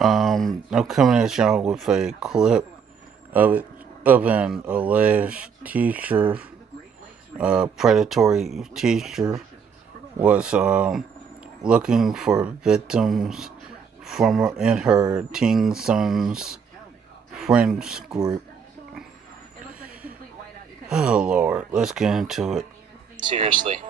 I'm coming at y'all with a clip of an alleged teacher, predatory teacher, was looking for victims from in her teen son's friends group. Oh Lord, let's get into it. Seriously.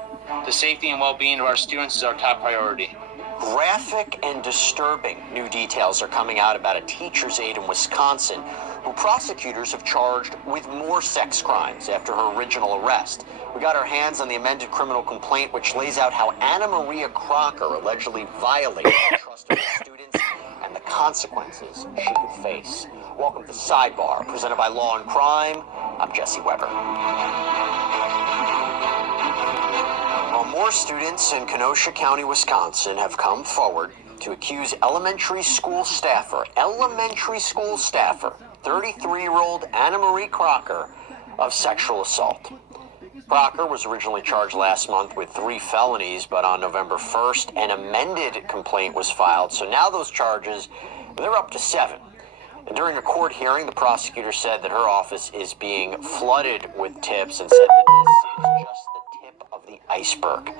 The safety and well-being of our students is our top priority. Graphic and disturbing new details are coming out about a teacher's aide in Wisconsin who prosecutors have charged with more sex crimes after her original arrest. We got our hands on the amended criminal complaint, which lays out how Anna Maria Crocker allegedly violated the trust of her students and the consequences she could face. Welcome to Sidebar, presented by Law and Crime. I'm Jesse Weber. Well, more students in Kenosha County, Wisconsin have come forward to accuse elementary school staffer, 33-year-old Anna Marie Crocker, of sexual assault. Crocker was originally charged last month with 3 felonies, but on November 1st, an amended complaint was filed. So now those charges, they're up to 7. And during a court hearing, the prosecutor said that her office is being flooded with tips and said that this is just the tip of the iceberg.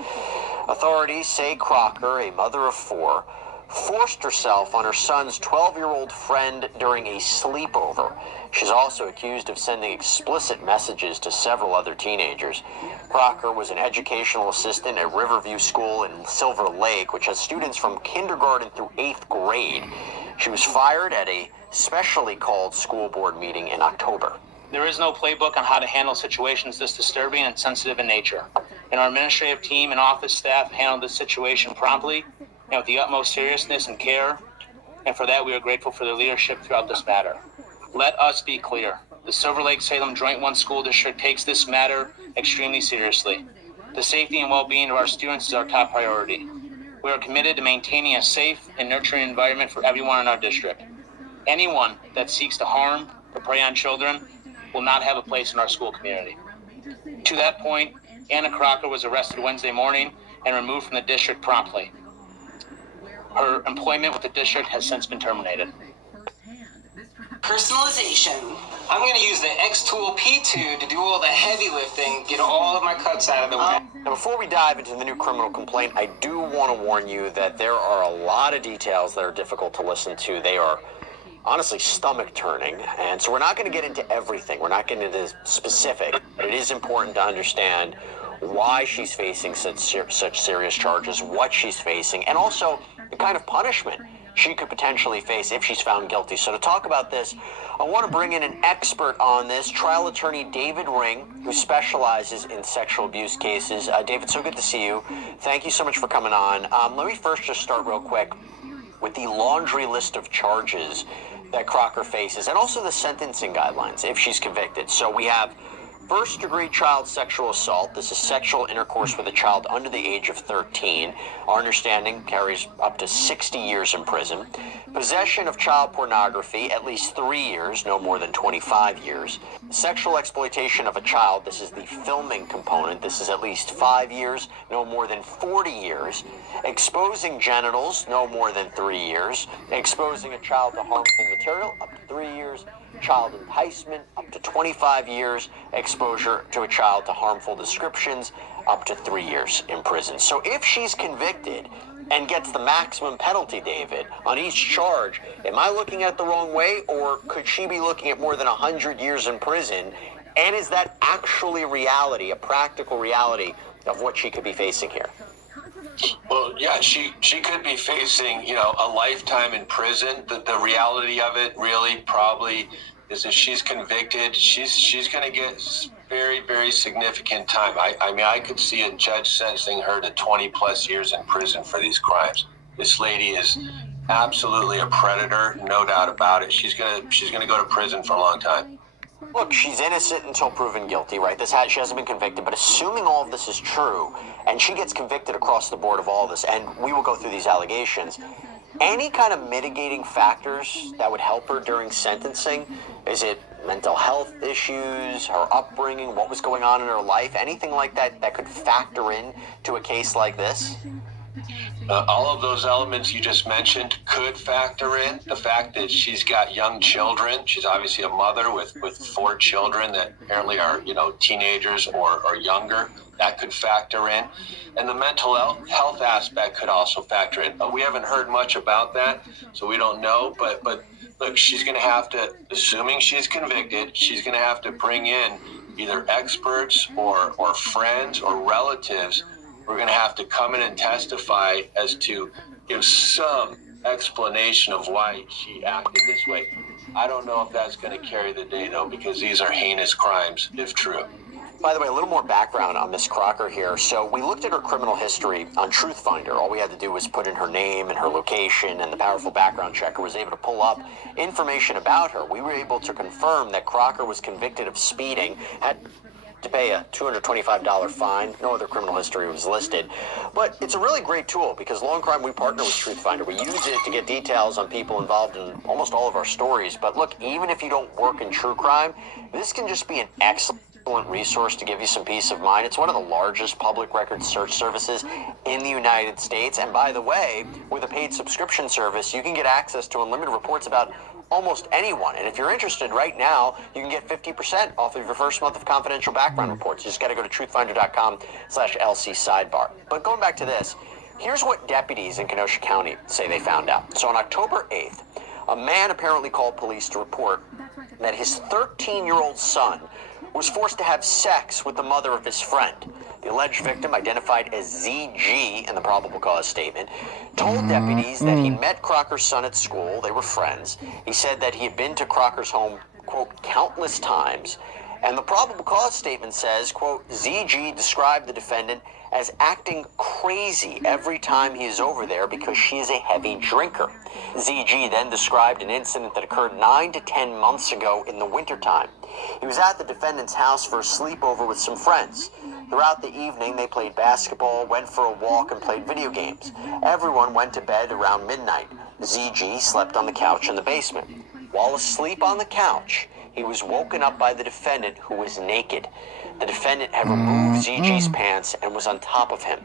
Authorities say Crocker, a mother of 4, forced herself on her son's 12-year-old friend during a sleepover. She's also accused of sending explicit messages to several other teenagers. Crocker was an educational assistant at Riverview School in Silver Lake, which has students from kindergarten through 8th grade. She was fired at a specially called school board meeting in October. There is no playbook on how to handle situations this disturbing and sensitive in nature. And our administrative team and office staff handled this situation promptly and with the utmost seriousness and care. And for that, we are grateful for their leadership throughout this matter. Let us be clear. The Silver Lake Salem Joint 1 School District takes this matter extremely seriously. The safety and well-being of our students is our top priority. We are committed to maintaining a safe and nurturing environment for everyone in our district. Anyone that seeks to harm or prey on children will not have a place in our school community. To that point, Anna Crocker was arrested Wednesday morning and removed from the district promptly. Her employment with the district has since been terminated. Personalization. I'm going to use the X-Tool P2 to do all the heavy lifting, get all of my cuts out of the way. Now, before we dive into the new criminal complaint, I do want to warn you that there are a lot of details that are difficult to listen to. They are honestly stomach-turning, and so we're not going to get into everything. We're not getting into specific, but it is important to understand why she's facing such serious charges, what she's facing, and also the kind of punishment she could potentially face if she's found guilty. So to talk about this, I want to bring in an expert on this, trial attorney David Ring, who specializes in sexual abuse cases. David, so good to see you. Thank you so much for coming on. Let me first just start real quick with the laundry list of charges that Crocker faces, and also the sentencing guidelines if she's convicted. So we have first-degree child sexual assault. This is sexual intercourse with a child under the age of 13. Our understanding carries up to 60 years in prison. Possession of child pornography, at least 3 years, no more than 25 years. Sexual exploitation of a child, this is the filming component. This is at least 5 years, no more than 40 years. Exposing genitals, no more than 3 years. Exposing a child to harmful material, up to 3 years. Child enticement, up to 25 years. Exposure to a child to harmful descriptions, up to 3 years in prison. So if she's convicted and gets the maximum penalty, David, on each charge, am I looking at it the wrong way, or could she be looking at more than 100 years in prison? And is that actually reality, a practical reality of what she could be facing here? Well, yeah, she could be facing, a lifetime in prison. The reality of it really probably is if she's convicted, she's going to get very, very significant time. I mean, I could see a judge sentencing her to 20 plus years in prison for these crimes. This lady is absolutely a predator, no doubt about it. She's gonna go to prison for a long time. Look, she's innocent until proven guilty, right? She hasn't been convicted, but assuming all of this is true, and she gets convicted across the board of all of this, and we will go through these allegations, any kind of mitigating factors that would help her during sentencing? Is it mental health issues, her upbringing, what was going on in her life, anything like that that could factor in to a case like this? All of those elements you just mentioned could factor in. The fact that she's got young children. She's obviously a mother with 4 children that apparently are, teenagers or younger. That could factor in. And the mental health aspect could also factor in. We haven't heard much about that, so we don't know. But look, she's going to have to, assuming she's convicted, she's going to have to bring in either experts or friends or relatives. We're going to have to come in and testify as to give some explanation of why she acted this way. I don't know if that's going to carry the day, though, because these are heinous crimes, if true. By the way, a little more background on Miss Crocker here. So we looked at her criminal history on TruthFinder. All we had to do was put in her name and her location, and the powerful background checker was able to pull up information about her. We were able to confirm that Crocker was convicted of speeding, had to pay a $225 fine. No other criminal history was listed. But it's a really great tool because Law and Crime, we partner with TruthFinder. We use it to get details on people involved in almost all of our stories. But look, even if you don't work in true crime, this can just be an excellent resource to give you some peace of mind. It's one of the largest public record search services in the United States. And by the way, with a paid subscription service, you can get access to unlimited reports about almost anyone. And if you're interested right now, you can get 50% off of your first month of confidential background reports. You just got to go to truthfinder.com/LC sidebar. But going back to this, here's what deputies in Kenosha County say they found out. So on October 8th, a man apparently called police to report that his 13-year-old son was forced to have sex with the mother of his friend. The alleged victim, identified as ZG in the probable cause statement, told deputies that he met Crocker's son at school. They were friends. He said that he had been to Crocker's home, quote, countless times. And the probable cause statement says, quote, ZG described the defendant as acting crazy every time he is over there because she is a heavy drinker. ZG then described an incident that occurred 9 to 10 months ago in the wintertime. He was at the defendant's house for a sleepover with some friends. Throughout the evening, they played basketball, went for a walk, and played video games. Everyone went to bed around midnight. ZG slept on the couch in the basement. While asleep on the couch, he was woken up by the defendant, who was naked. The defendant had removed ZG's pants and was on top of him.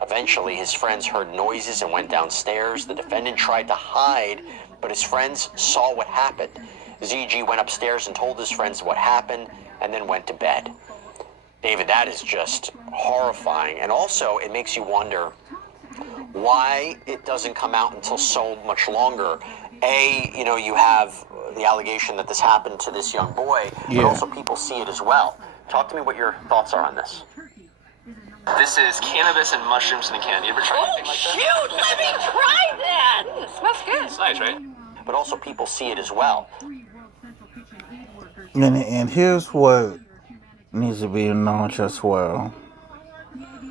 Eventually, his friends heard noises and went downstairs. The defendant tried to hide, but his friends saw what happened. ZG went upstairs and told his friends what happened, and then went to bed. David, that is just horrifying. And also, it makes you wonder why it doesn't come out until so much longer. You have the allegation that this happened to this young boy, but also people see it as well. Talk to me what your thoughts are on this. This is cannabis and mushrooms in a can. You ever tried anything like that? Shoot, let me try that! It smells good. It's nice, right? But also people see it as well. And here's what needs to be known as well,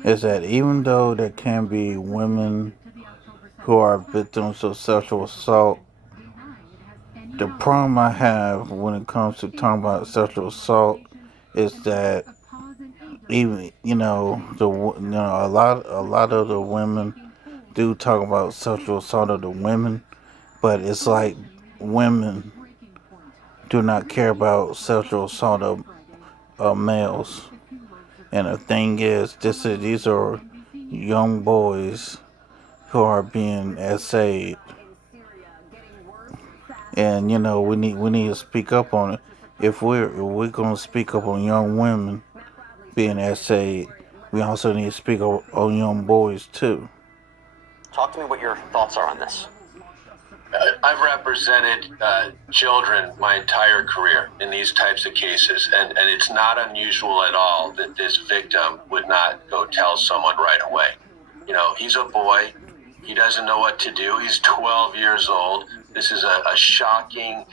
is that even though there can be women who are victims of sexual assault, the problem I have when it comes to talking about sexual assault is that even a lot of the women do talk about sexual assault of the women, but it's like women do not care about sexual assault of males. And the thing is, these are young boys who are being essayed. And we need to speak up on it. If we're gonna speak up on young women being essayed, we also need to speak up on young boys too. Talk to me what your thoughts are on this. I've represented children my entire career in these types of cases, and it's not unusual at all that this victim would not go tell someone right away. He's a boy. He doesn't know what to do. He's 12 years old. This is a shocking,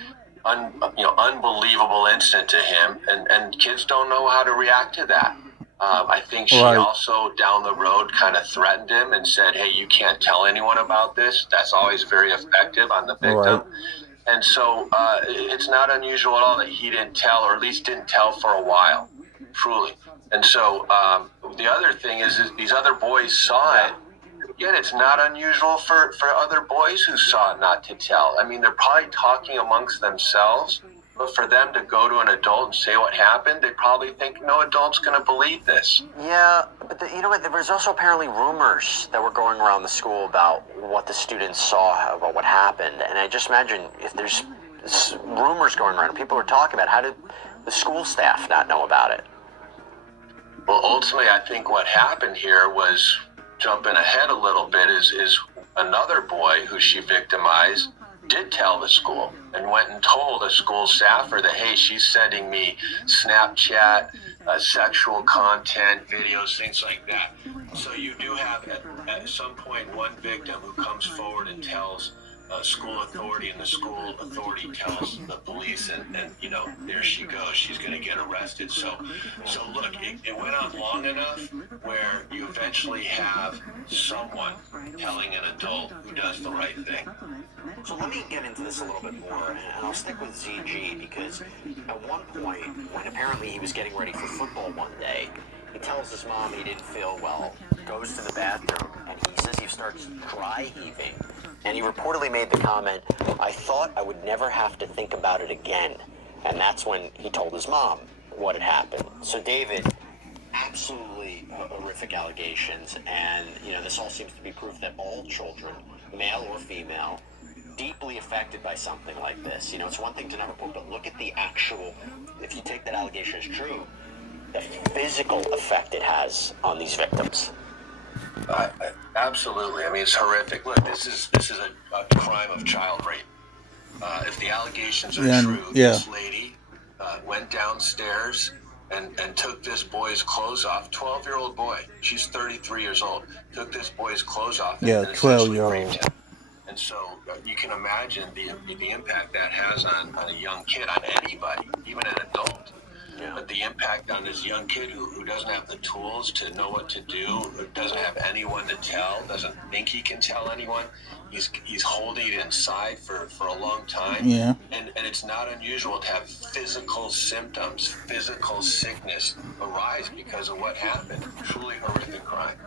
unbelievable incident to him, and kids don't know how to react to that. I think she also down the road kind of threatened him and said, hey, you can't tell anyone about this. That's always very effective on the victim. Right. And so it's not unusual at all that he didn't tell, or at least didn't tell for a while, truly. And so the other thing is these other boys saw it. Again, it's not unusual for other boys who saw it not to tell. I mean, they're probably talking amongst themselves, But for them to go to an adult and say what happened, they probably think no adult's going to believe this. Yeah, but you know what? There was also apparently rumors that were going around the school about what the students saw, about what happened. And I just imagine if there's rumors going around, people are talking about, how did the school staff not know about it? Well, ultimately, I think what happened here was, jumping ahead a little bit, is another boy who she victimized did tell the school and went and told a school staffer that, hey, she's sending me Snapchat, sexual content, videos, things like that. So you do have at some point one victim who comes forward and tells school authority, and the school authority tells the police, and you know, there she goes, she's going to get arrested. So look, it went on long enough where you eventually have someone telling an adult who does the right thing. So let me get into this a little bit more, and I'll stick with ZG, because at one point, when apparently he was getting ready for football one day, he tells his mom he didn't feel well, goes to the bathroom, and he says he starts dry heaving. And he reportedly made the comment, "I thought I would never have to think about it again." And that's when he told his mom what had happened. So David, absolutely horrific allegations, and you know, this all seems to be proof that all children, male or female, deeply affected by something like this. You know, it's one thing to not report, but look at the actual, if you take that allegation as true, the physical effect it has on these victims. Absolutely. I mean, it's horrific. Look, this is a crime of child rape. If the allegations are true, this lady went downstairs and took this boy's clothes off. 12-year-old boy. She's 33 years old. Took this boy's clothes off. And 12-year-old. raped him. And so you can imagine the impact that has on a young kid, on anybody, even an adult. Yeah. But the impact on this young kid who doesn't have the tools to know what to do, who doesn't have anyone to tell, doesn't think he can tell anyone, he's holding it inside for a long time. Yeah. And it's not unusual to have physical symptoms, physical sickness arise because of what happened. Truly horrific crime.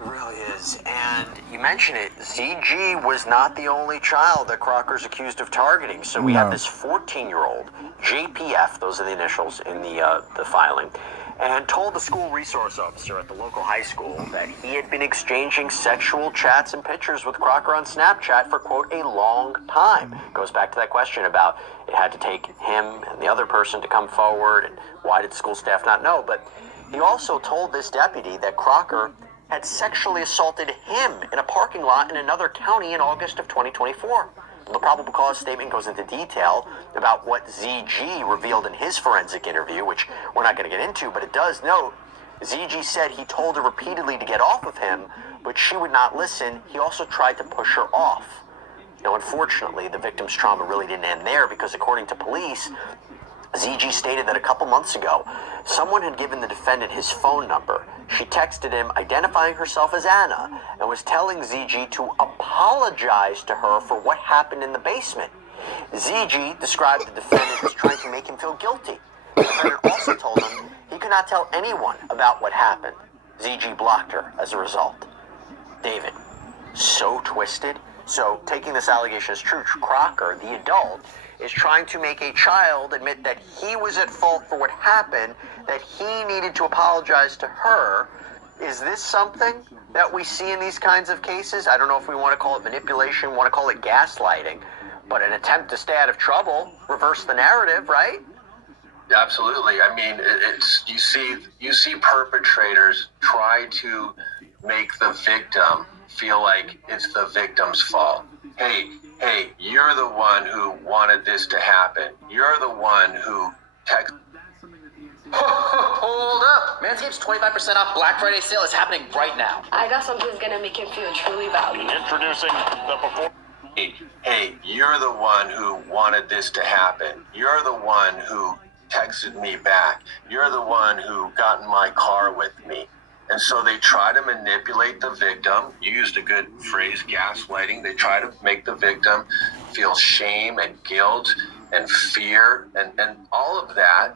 It really is. And you mentioned it, ZG was not the only child that Crocker's accused of targeting. So we have this 14-year-old, JPF, those are the initials in the filing, and told the school resource officer at the local high school that he had been exchanging sexual chats and pictures with Crocker on Snapchat for, quote, a long time. Goes back to that question about it had to take him and the other person to come forward, and why did the school staff not know? But he also told this deputy that Crocker had sexually assaulted him in a parking lot in another county in August of 2024. The probable cause statement goes into detail about what ZG revealed in his forensic interview, which we're not going to get into, but it does note ZG said he told her repeatedly to get off of him, but she would not listen. He also tried to push her off. Now, unfortunately, the victim's trauma really didn't end there, because according to police, ZG stated that a couple months ago, someone had given the defendant his phone number. She texted him identifying herself as Anna and was telling ZG to apologize to her for what happened in the basement. ZG described the defendant as trying to make him feel guilty. The defendant also told him he could not tell anyone about what happened. ZG blocked her as a result. David, so twisted. So, taking this allegation as true, Crocker, the adult, is trying to make a child admit that he was at fault for what happened, that he needed to apologize to her. Is this something that we see in these kinds of cases? I don't know if we want to call it manipulation, want to call it gaslighting, but an attempt to stay out of trouble, reverse the narrative, right? Absolutely. I mean, it's you see perpetrators try to make the victim feel like it's the victim's fault. Hey, you're the one who wanted this to happen. You're the one who texted. Hold up! Manscaped's 25% off Black Friday sale is happening right now. I got something that's gonna make him feel truly valued. Introducing the before. Hey, you're the one who wanted this to happen. You're the one who texted me back. You're the one who got in my car with me. And so they try to manipulate the victim. You used a good phrase, gaslighting. They try to make the victim feel shame and guilt and fear. And all of that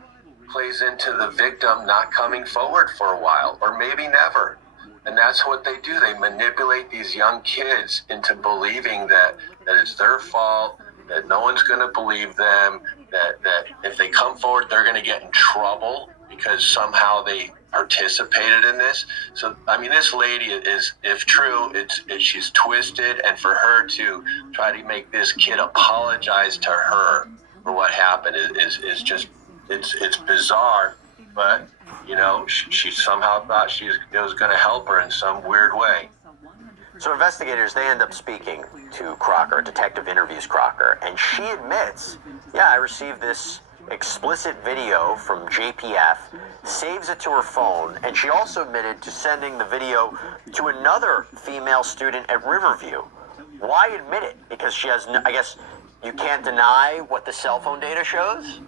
plays into the victim not coming forward for a while, or maybe never. And that's what they do. They manipulate these young kids into believing that it's their fault, that no one's going to believe them, that if they come forward, they're going to get in trouble because somehow they participated in this. So, I mean, this lady is, if true, she's twisted, and for her to try to make this kid apologize to her for what happened is just, it's bizarre, but, you know, she somehow thought it was going to help her in some weird way. So investigators, they end up speaking to Crocker. Detective interviews Crocker, and she admits, yeah, I received this explicit video from JPF, saves it to her phone, and she also admitted to sending the video to another female student at Riverview. Why admit it? Because she has, I guess, you can't deny what the cell phone data shows?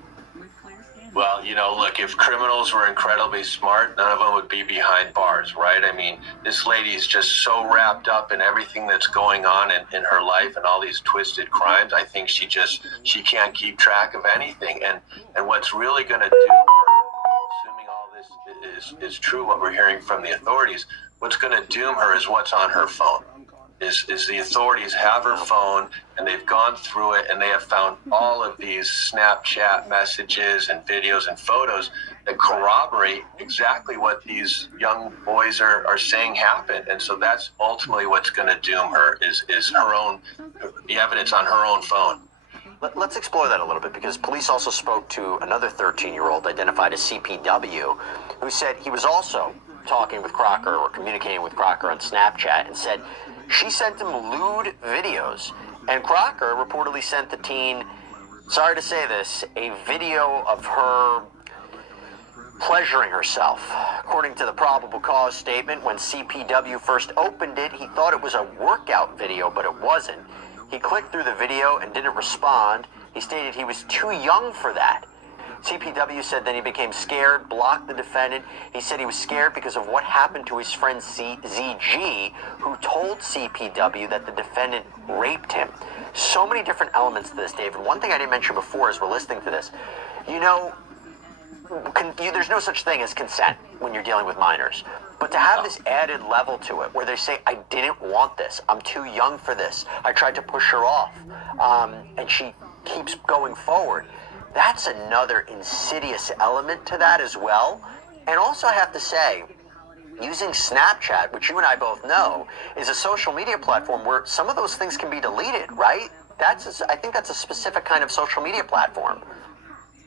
Well, you know, look, if criminals were incredibly smart, none of them would be behind bars, right? I mean, this lady is just so wrapped up in everything that's going on in her life and all these twisted crimes. I think she can't keep track of anything. And what's really going to do her, assuming all this is true, what we're hearing from the authorities, what's going to doom her is what's on her phone. Is the authorities have her phone, and they've gone through it, and they have found all of these Snapchat messages and videos and photos that corroborate exactly what these young boys are saying happened. And so that's ultimately what's going to doom her is her own, the evidence on her own phone. Let's explore that a little bit, because police also spoke to another 13-year-old identified as CPW, who said he was also talking with Crocker or communicating with Crocker on Snapchat, and said she sent him lewd videos, and Crocker reportedly sent the teen, sorry to say this, a video of her pleasuring herself. According to the probable cause statement, when CPW first opened it, he thought it was a workout video, but it wasn't. He clicked through the video and didn't respond. He stated he was too young for that. CPW said then he became scared, blocked the defendant. He said he was scared because of what happened to his friend ZG, who told CPW that the defendant raped him. So many different elements to this, David. One thing I didn't mention before as we're listening to this, you know, there's no such thing as consent when you're dealing with minors. But to have this added level to it, where they say, I didn't want this, I'm too young for this, I tried to push her off, and she keeps going forward, that's another insidious element to that as well. And also I have to say, using Snapchat, which you and I both know, is a social media platform where some of those things can be deleted, right? I think that's a specific kind of social media platform.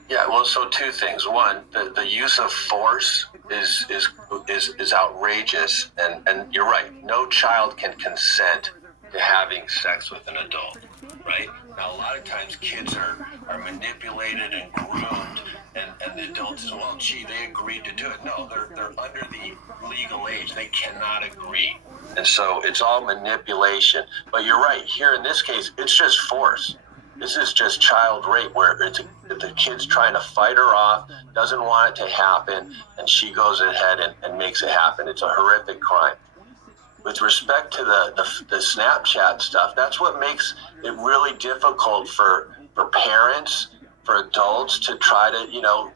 Yeah, well, so two things. One, the use of force is outrageous, and you're right. No child can consent to having sex with an adult, right? Now, a lot of times kids are manipulated and groomed, and the adults say, well, gee, they agreed to do it. No, they're under the legal age. They cannot agree. And so it's all manipulation. But you're right. Here in this case, it's just force. This is just child rape, where the kid's trying to fight her off, doesn't want it to happen, and she goes ahead and makes it happen. It's a horrific crime. With respect to the Snapchat stuff, that's what makes it really difficult for parents, for adults to try to, you know,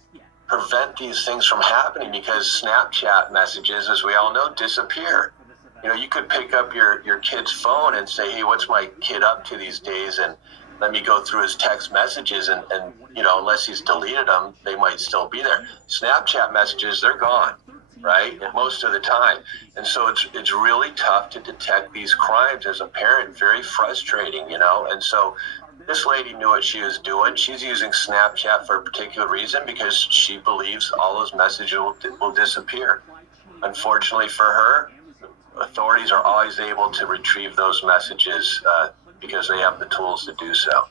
prevent these things from happening, because Snapchat messages, as we all know, disappear. You know, you could pick up your kid's phone and say, hey, what's my kid up to these days? And let me go through his text messages, and you know, unless he's deleted them, they might still be there. Snapchat messages, they're gone, right? Yeah. Most of the time. And so it's really tough to detect these crimes as a parent, very frustrating, you know? And so this lady knew what she was doing. She's using Snapchat for a particular reason, because she believes all those messages will disappear. Unfortunately for her, authorities are always able to retrieve those messages because they have the tools to do so.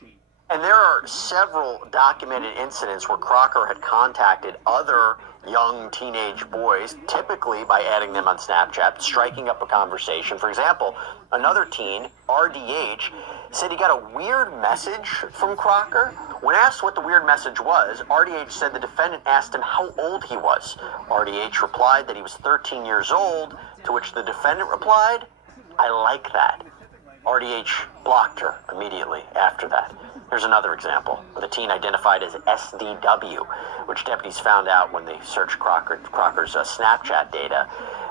And there are several documented incidents where Crocker had contacted other young teenage boys, typically by adding them on Snapchat, striking up a conversation. For example, another teen, RDH, said he got a weird message from Crocker. When asked what the weird message was, RDH said the defendant asked him how old he was. RDH replied that he was 13 years old, to which the defendant replied, I like that. RDH blocked her immediately after that. Here's another example. The teen identified as SDW, which deputies found out when they searched Crocker's Snapchat data.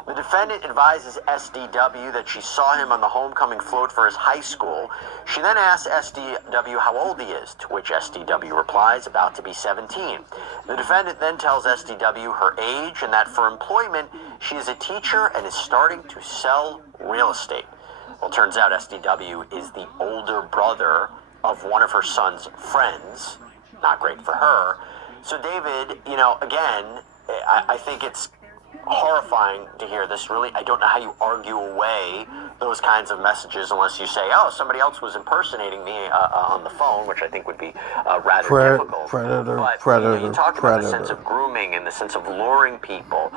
The defendant advises SDW that she saw him on the homecoming float for his high school. She then asks SDW how old he is, to which SDW replies, about to be 17. The defendant then tells SDW her age and that for employment, she is a teacher and is starting to sell real estate. Well, it turns out SDW is the older brother of one of her son's friends. Not great for her. So, David, again, I think it's horrifying to hear this. Really, I don't know how you argue away those kinds of messages unless you say, oh, somebody else was impersonating me on the phone, which I think would be rather difficult. But you talked about the sense of grooming and the sense of luring people.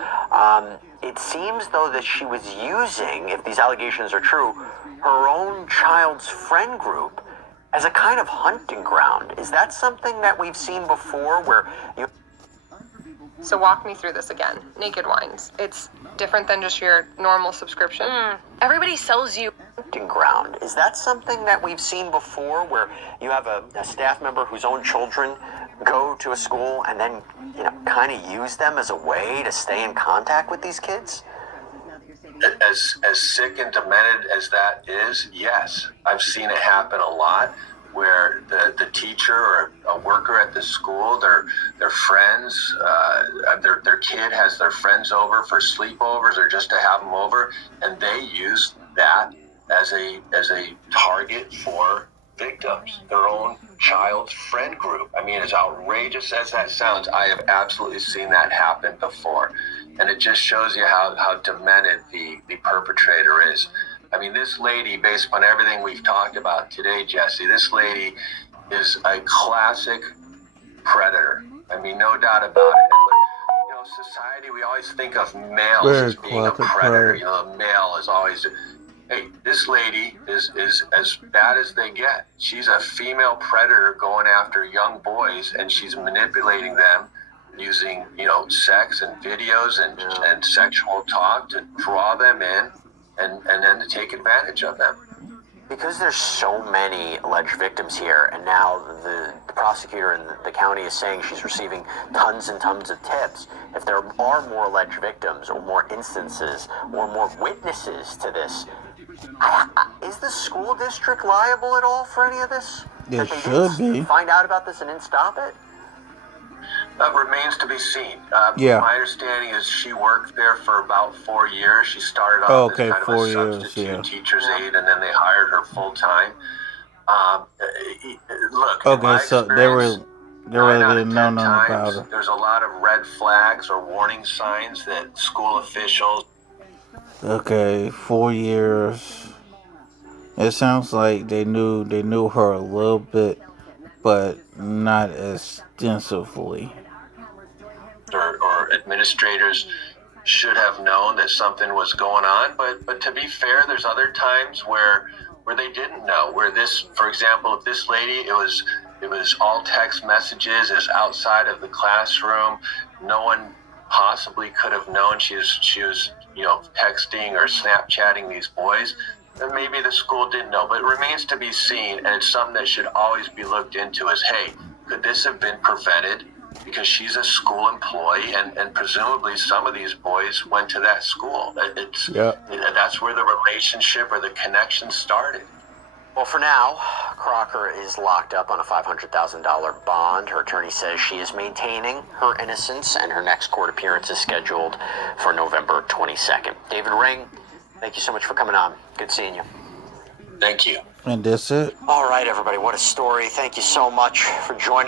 It seems, though, that she was using, if these allegations are true, her own child's friend group as a kind of hunting ground. Is that something that we've seen before where you... So walk me through this again. Naked Wines. It's different than just your normal subscription. Everybody sells you. Hunting ground. Is that something that we've seen before where you have a staff member whose own children go to a school and then, kind of use them as a way to stay in contact with these kids? As sick and demented as that is, yes. I've seen it happen a lot where the teacher or a worker at the school, their friends, their kid has their friends over for sleepovers or just to have them over, and they use that as a target for victims, their own child's friend group. I mean, as outrageous as that sounds, I have absolutely seen that happen before. And it just shows you how demented the perpetrator is. I mean, this lady, based on everything we've talked about today, Jesse, this lady is a classic predator. I mean, no doubt about it. And society, we always think of males as being a predator. The male is always... Hey, this lady is as bad as they get. She's a female predator going after young boys, and she's manipulating them using, sex and videos and sexual talk to draw them in and then to take advantage of them. Because there's so many alleged victims here, and now the prosecutor in the county is saying she's receiving tons and tons of tips, if there are more alleged victims or more instances or more witnesses to this, is the school district liable at all for any of this? It should be. Find out about this and then stop it? That remains to be seen. Yeah. My understanding is she worked there for about 4 years. She started off as kind of a substitute teacher's aide, and then they hired her full time. Look, okay, so they really didn't know nothing about her. There's a lot of red flags or warning signs that school officials. Okay, 4 years. It sounds like they knew her a little bit, but not extensively. Or administrators should have known that something was going on, but to be fair, there's other times where they didn't know. Where this, for example, if this lady, it was all text messages, is outside of the classroom, no one possibly could have known she was texting or Snapchatting these boys. Then maybe the school didn't know, but it remains to be seen, and it's something that should always be looked into as, hey, could this have been prevented? Because she's a school employee, and presumably some of these boys went to that school. That's where the relationship or the connection started. Well, for now, Crocker is locked up on a $500,000 bond. Her attorney says she is maintaining her innocence, and her next court appearance is scheduled for November 22nd. David Ring, thank you so much for coming on. Good seeing you. Thank you. And that's it. All right, everybody, what a story. Thank you so much for joining